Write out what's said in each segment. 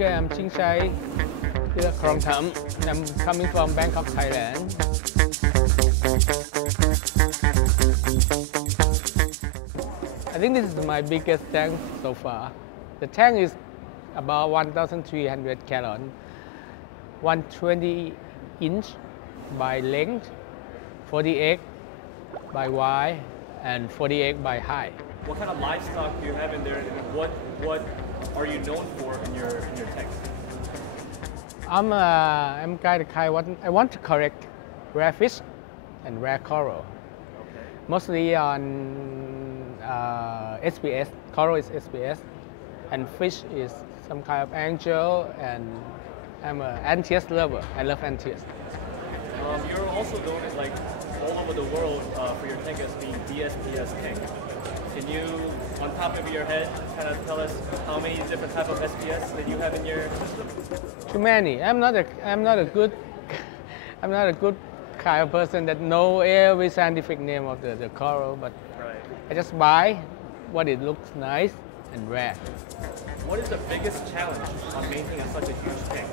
Okay, I'm Chingchai Uekrongtham. I'm coming from Bangkok, Thailand. I think this is my biggest tank so far. The tank is about 1,300 gallon, 120 inch by length, 48 by wide, and 48 by height. What kind of livestock do you have in there, and what are you known for in your tanks? I'm kind of I want to collect rare fish and rare coral. Okay. Mostly on SPS. Coral is SPS, and fish is some kind of angel, and I'm an antias lover. I love antias. You're also known as like all over the world for your tank as being DSPS tank. Can you, on top of your head, kind of tell us how many different type of SPS that you have in your system? Too many. I'm not a good kind of person that know every scientific name of the coral, but right. I just buy what it looks nice and rare. What is the biggest challenge on maintaining such a huge tank?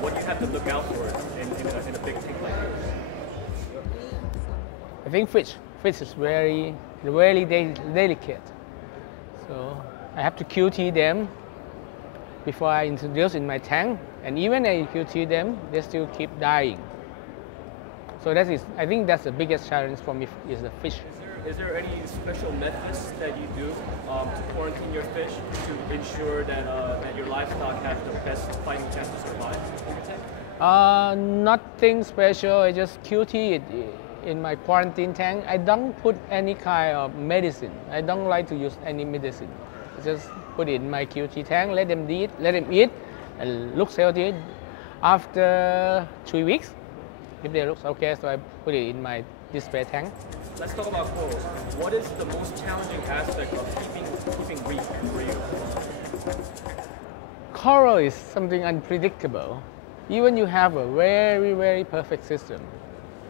What do you have to look out for in a big tank like yours? I think fish is very delicate. So I have to QT them before I introduce in my tank, and even I QT them, they still keep dying. So I think that's the biggest challenge for me is the fish. Is there any special methods that you do to quarantine your fish to ensure that your livestock have the best fighting chance to survive in your tank? Nothing special. I just QT it in my quarantine tank. I don't put any kind of medicine. I don't like to use any medicine. I just put it in my QT tank, let them eat, and looks healthy. After 3 weeks, if they look okay, so I put it in my display tank. Let's talk about corals. What is the most challenging aspect of keeping reef for you? Coral is something unpredictable. Even you have a very perfect system,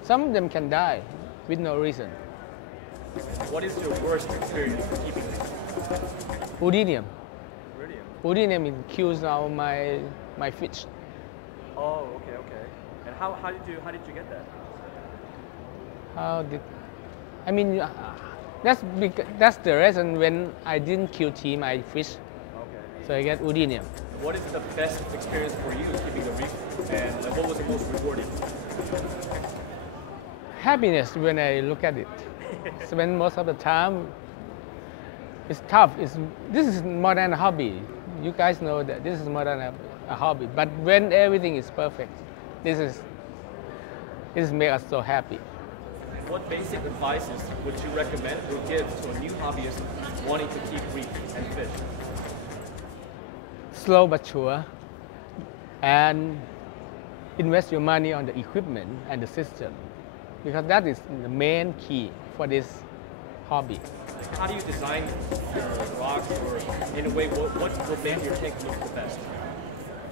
some of them can die with no reason. What is your worst experience keeping them? Udinium. Iridium? Udinium kills out my fish. Oh, okay. And how did you get that? That's the reason when I didn't QT my fish. Okay. So I get Udinium. What is the best experience for you keeping the reef, and what was the most rewarding? Happiness when I look at it. So when most of the time it's tough. This is more than a hobby. You guys know that this is more than a hobby. But when everything is perfect, this makes us so happy. What basic advices would you recommend or give to a new hobbyist wanting to keep reef and fish? Slow but sure, and invest your money on the equipment and the system, because that is the main key for this hobby. How do you design your rocks, or in a way, what will make your tank look the best?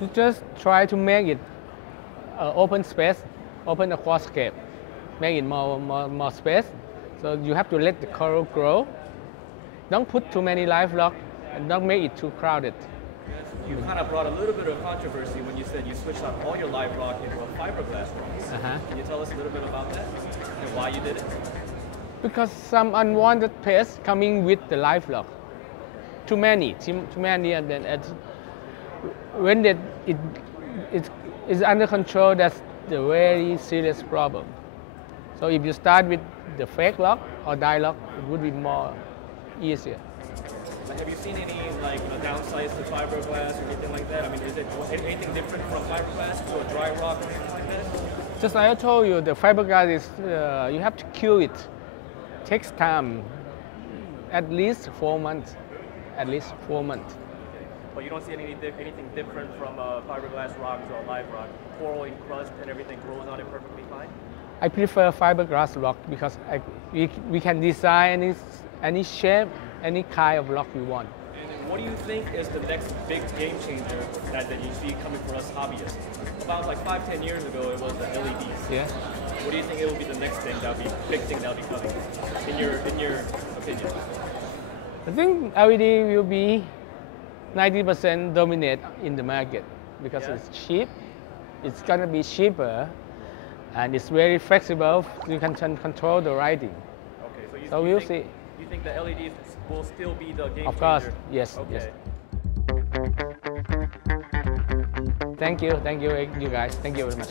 You just try to make it open space, open aquascape, make it more space. So you have to let the coral grow. Don't put too many liverock, and don't make it too crowded. You kind of brought a little bit of controversy when you said you switched out all your live rock into a fiberglass rock. Can you tell us a little bit about that and why you did it? Because some unwanted pests coming with the liverock. Too many, and then when it is under control, that's the very serious problem. So if you start with the fake lock or dye lock, it would be more easier. Have you seen any downsides to fiberglass or anything like that? I mean, is it anything different from fiberglass to a dry rock or anything like that? Just like I told you, the fiberglass is you have to cure it. Takes time, at least 4 months. At least 4 months. But you don't see anything different from a fiberglass rock to a live rock. Coral encrust and everything grows on it perfectly fine. I prefer fiberglass rock because we can design any shape, any kind of rock we want. And what do you think is the next big game changer that you see coming for us hobbyists? About 5-10 years ago, it was the LEDs. Yeah. What do you think it will be the next thing big thing that'll be coming? In your opinion? I think LED will be 90% dominate in the market because it's cheap. It's gonna be cheaper, and it's very flexible. You can control the lighting. Okay, so we'll see. You think the LED will still be the game changer? Of course, yes. Okay. Yes. Thank you, you guys. Thank you very much.